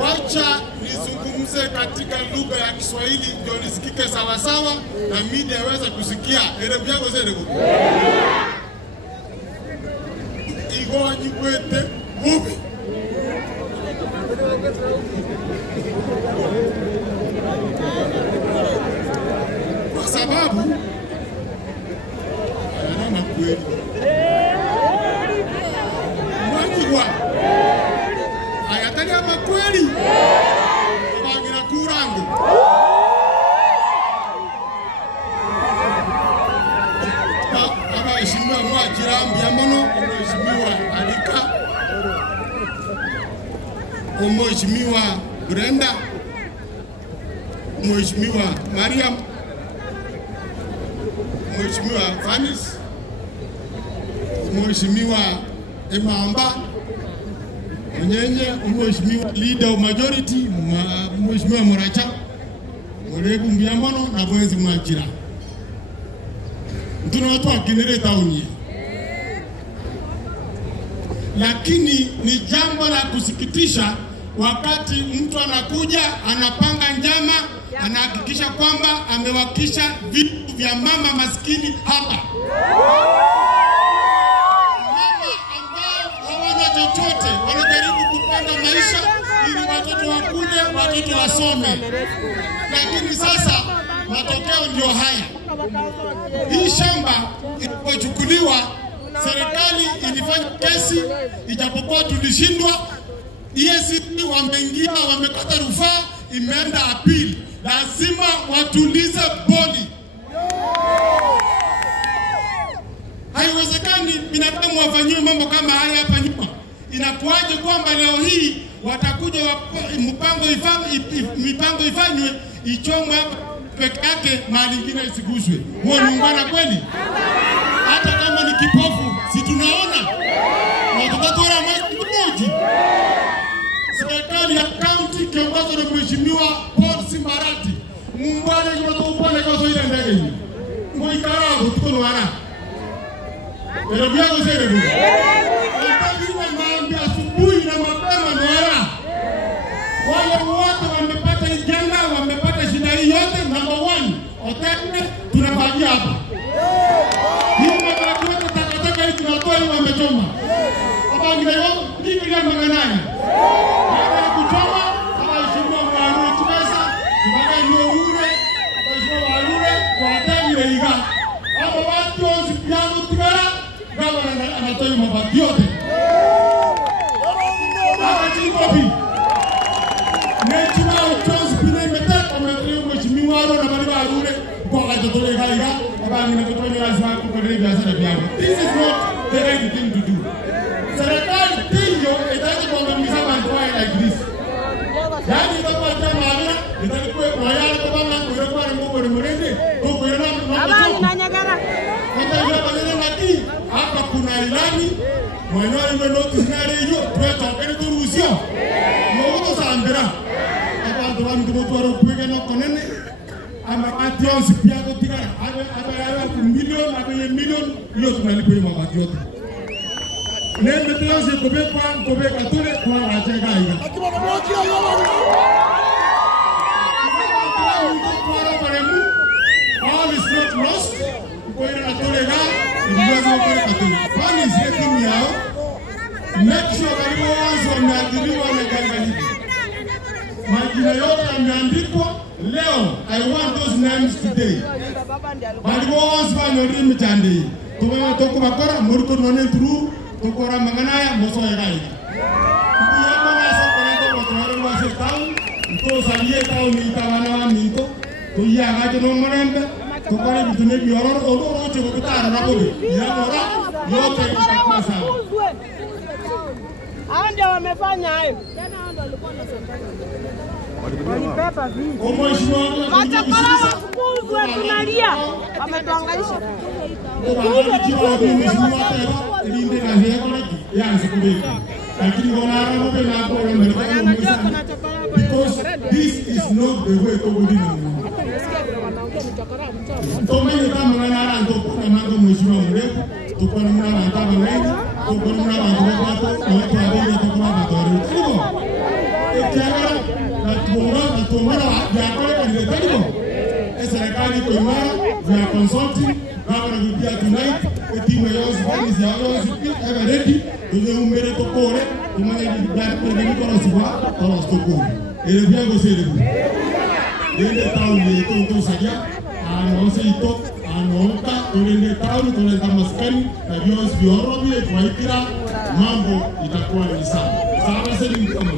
wacha nizungumze katika lugha ya Kiswahili ndio nisikike sawa sawa na media iweze kusikia. Erebu yako zerego. Igo nyikwete mubi. Kwa sababu ana kweli. Mwajigwa. Ayatani ama kweli. Abangira kurangu. Mheshimiwa Mwajirambi Amono, Mheshimiwa Alika, Mheshimiwa Brenda, Mheshimiwa Mariam, Mheshimiwa Fanis, Mheshimiwa Emamba, Mnyenye, Mheshimiwa Leader of Majority, Mheshimiwa Moracha, Mwerebu Mbiamono na Mwezi Mwajira. Tuna watu wa generator unye. Lakini ni jambo la kusikitisha wakati mtu anakuja, anapanga njama, anahakikisha kwamba amewakisha vitu vya mama maskini hapa. Mama ambao hawana chochote, wanajaribu kupanga maisha ili watoto wakule, watoto wasome. Lakini sasa matokeo ndio haya. Hii shamba ilipochukuliwa, serikali ilifanya kesi, ijapokuwa tulishindwa. EACC wameingia, wamekata rufaa, imeenda appeal. Lazima watulize bodi. Haiwezekani binadamu wafanyiwe mambo kama haya hapa nyuma. Inakuaje kwamba leo hii watakuja mipango ifanywe ichomwe hapa peke yake, mali nyingine isiguswe? Huo ni ungwana kweli? Hata kama ni kipofu, si tunaona? Watatora maji. Serikali ya county kiongozwa na Mheshimiwa Paul Simbarati. Muungwana kwa upande kwa ile ndege hii. Mwikarao tuko wana. Ndio biago sasa hivi. Watakiwa maombi asubuhi na mapema ndio. Wale wote wamepata ijanga, wamepata shida hii yote. Number 1, hoteli tunabagia hapa. Hii mabaki yote takataka hii tunatoa hii wamechoma. Hapa ndio hivi ndio maganani. Baada ya kuchoma, Mheshimiwa Mwarure Kibesa, Mwana Nyore, Mheshimiwa Mwarure kwa hoteli ile iga. Hapo watu wasipiano tigara, gavana anatoa mabaki yote. Hapa chikopi. Nechima uchozi pina imetaka Mheshimiwa na Mwarure kwa kajotole gaiga, abani na kutole lazima kukodele biashara byao. This is not the right thing to do. Serikali tinyo itaje kuangamiza bantu like this. Yani itakuwa jamaa itakuwa kwa yale kama kwa kwa mrende kwa yana abani na nyagara. Hata ile laki hapa kuna ilani mwenyewe ndio notice na hiyo tuweka turuhusia. Mwoto sambira. Abantu bantu botwaro kwege no konene ama ationsi pia kutigara aba million hiyo tunalipa hiyo mabaki yote. Nende tionsi kubeka tule kwa ajega hiyo. All is not lost. Kwa ina tule ga ndizo kwa tule. Pani zetu ni yao. Make sure walioanza wameadhiriwa na janga hili. Majina yote yameandikwa leo. I want those names today. Walioanza wanori mtandi. Tumewa toko bakora murko none turu tokora manganaya moso yagai. Kuyama na sokora ko tawaro wa setau. To salie tau ni tawana wa minto. To ya ga no marembe. Tokora bitune bioror odo ocho ko tara na bodi. Ya mora yote itakmasa. Hao ndio wamefanya hayo. Tena hao ndio walikuwa na serikali. Walipepa vipi? Machakala wakuzwe tunalia. Wametuangaisha. Because this is not the way to do it. Tomeni kama nara ndo kwa mambo mheshimiwa mrefu, tukona mna wanataka wengi, tukona mna wanataka watu, watu ambao watakuwa watu. Hivyo, ya kwa kandidatani ko. Serikali iko imara, we are consulting. Governor will be here tonight. The team of yours is ever ready. Tuwe umbere tokore, tumanya ni kwa rasiwa, kwa tokore. Elebia go selebu. Ende tauni ito saja, anonse ito, anonka, tulende tauni, tulenda maskani, na vios viorobi, kwa ikira, mambo itakuwa ni sawa. Sawa sasa ni mkama.